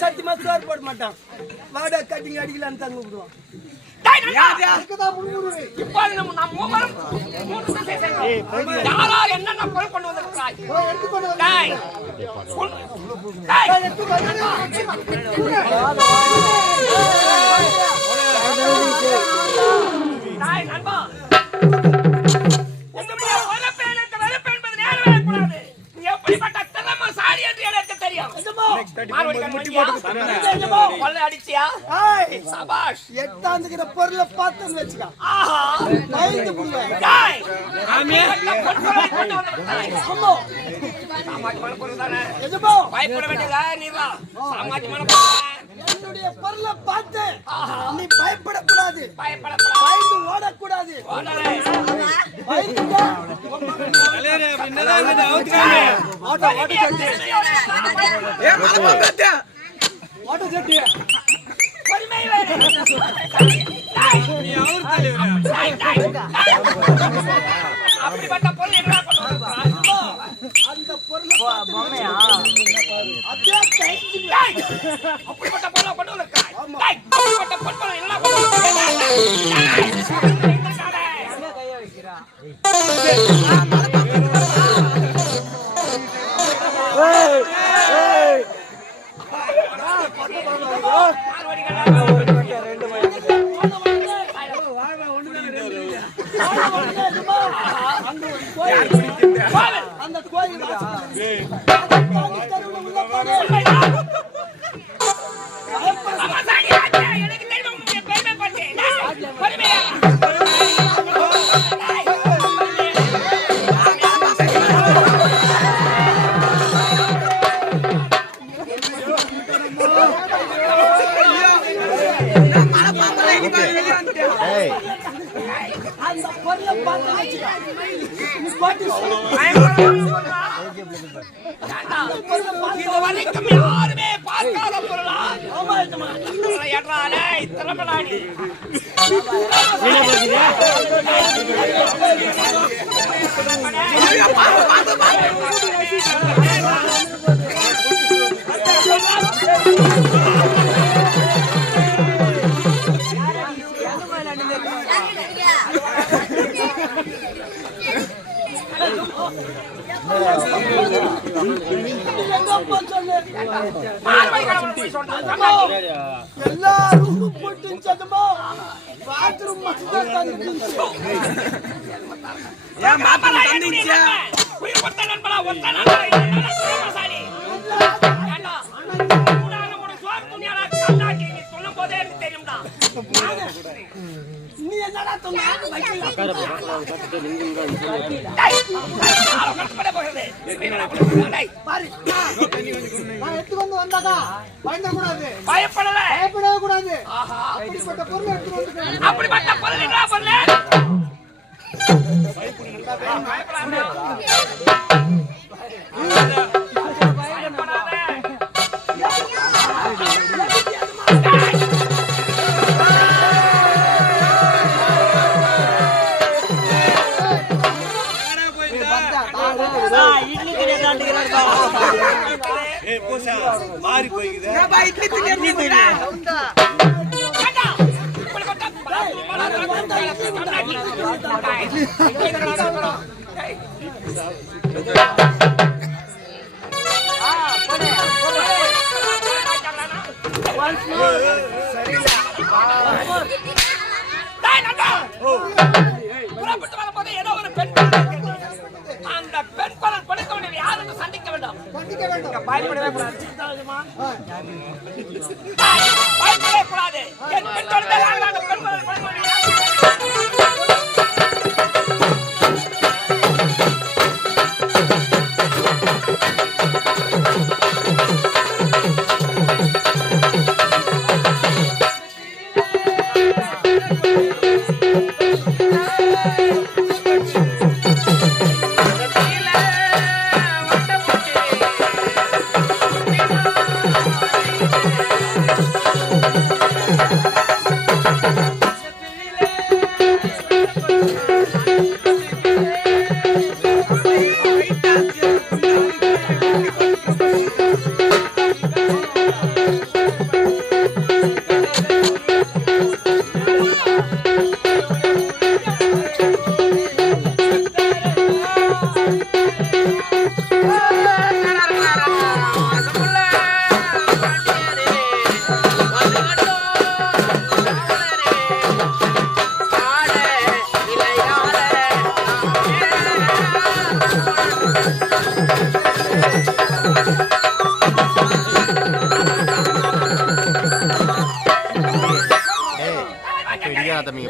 சத்தியமா சோறு போட மாட்டான். வாடா கட்டிங் அடிக்கலான்னு தங்க விடுவான். என்னென்ன பொருள் கொண்டு வந்திருக்கிறாய்? நண்பா எப்படிப்பட்ட திறமை சாரி என்று எனக்கு தெரியும். அடிச்சியா சபாஷ் எட்டாந்துக்கிற பொருளை பார்த்தோன்னு வச்சுக்கா. பயப்பட வேண்டியதா? என்னுடைய பொருளை பார்த்து நீ பயப்படக்கூடாது, பயந்து ஓடக்கூடாது. அப்படிப்பட்ட பொருள் என்ன அந்த பொருளை அப்படிப்பட்ட பொருளை கொண்டு வந்திருக்காய். அப்படிப்பட்ட பொருள் என்ன கொண்டு அந்த கோயில் எனக்கு தெரியும். பெருமைப்பட்டேன். அந்த பொருளை பார்த்து வரைக்கும் யாருமே பார்க்காத பொருளா? திறமலாடி எல்லாரும் போட்டு சதமா பாத்ரூம் சொல்லும் போதே எனக்கு தெரியும்டா. நீ என்னடா எடுத்து வந்து வந்தாக்கா பயப்படக்கூடாது, பயப்படவே கூடாது. அப்படிப்பட்ட பொருள் எடுத்து வந்து அப்படிப்பட்ட பொருள் என்ன பொருள்? மாறி போய்க்குது. ஏதோ ஒரு பெண் அந்த பெண் குரல் கொடுக்க வேண்டியது யாரும் சந்திக்க வேண்டாம். பயப்படவே கூடாது. பயப்படவே கூடாது. என் பெண் குரல் அந்த பெண் குரல் கொடுக்க வேண்டியது Thank you.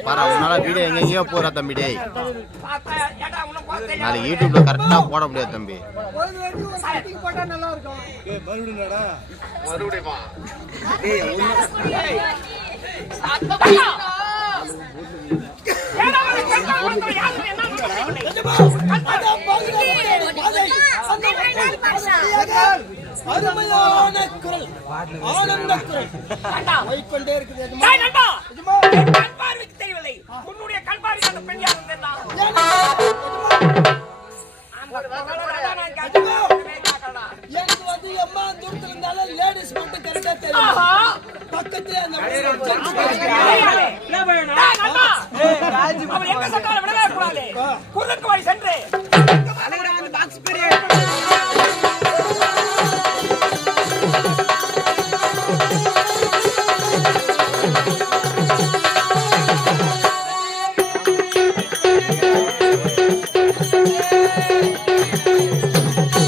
பாரு உன்னால வீடியோ எங்கெங்கயோ போறா தம்பி டேய் பார்த்தா ஏடா உனக்கு பார்த்தா நாளைக்கு யூடியூப்ல கரெக்டா போட முடியாது தம்பி ஒரு வேண்டி ஒரு செட்டிங் போட்டா நல்லா இருக்கும். மறுபடியும் ஏடா உனக்கு கண்டா ஒருத்தர் யாரு என்ன அருமையான குரல், ஆனந்த குரல் கண்டா வைக்கொண்டே இருக்குது. டேய் நண்பா என் கண் பார்வைக்கு தெரியவில்லை உன்னுடைய கண் பார்வைக்கு அந்த பெண் யார் இருந்தா அந்த பகலோட நான் கஜமே காக்கடா எனக்கு வந்து எம்மா தூரத்துல இருந்தாலும் லேடிஸ் மட்டும் கரெக்டா தெரியும். ஆஹா பக்கத்துல அந்த டேய் நண்பா அவன் எங்க சட்டால